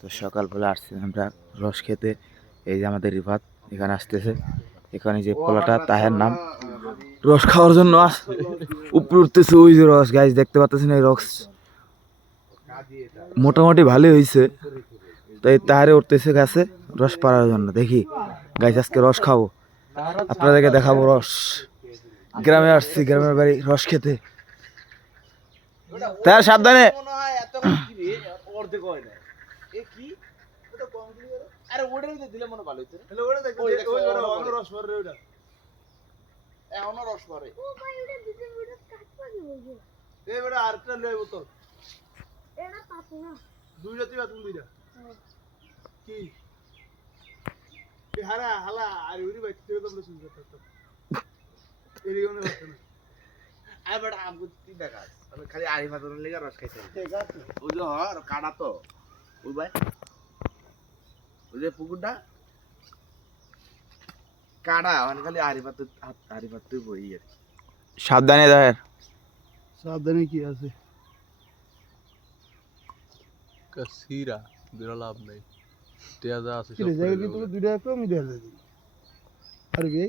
তো সকালবেলা আসছি আমরা রস খেতে। এই যে আমাদের রিফাত এখানে আসতেছে, এখানে যে পোলাটা তাহের নাম রস খাওয়ার জন্য উপরে উঠতেছে। ওই যে রস গাছ দেখতে পাচ্ছেন, এই রস মোটামুটি ভালোই হয়েছে। তাই তাহারে উঠতেছে গাছে রস পাড়ার জন্য। দেখি গাছ আজকে রস খাবো, আপনাদেরকে দেখাবো রস। গ্রামে আসছি, গ্রামের বাড়ি রস খেতে। তার সাবধানে। খালি আড়ি পাতনের লেগে রস খাইছে ওই যে হর কাটা তো ওই ভাই ওই যে পুকুরটা কাটা মানে খালি আড়ি পাততে বই আর সাবধানে তাহের। সাবধানে কি আছে কাসিরা বিরল লাভ নাই টিয়া যা আছে কি রে জায়গা কি তোকে দুইটা কমই দেয়া যাবে আর কি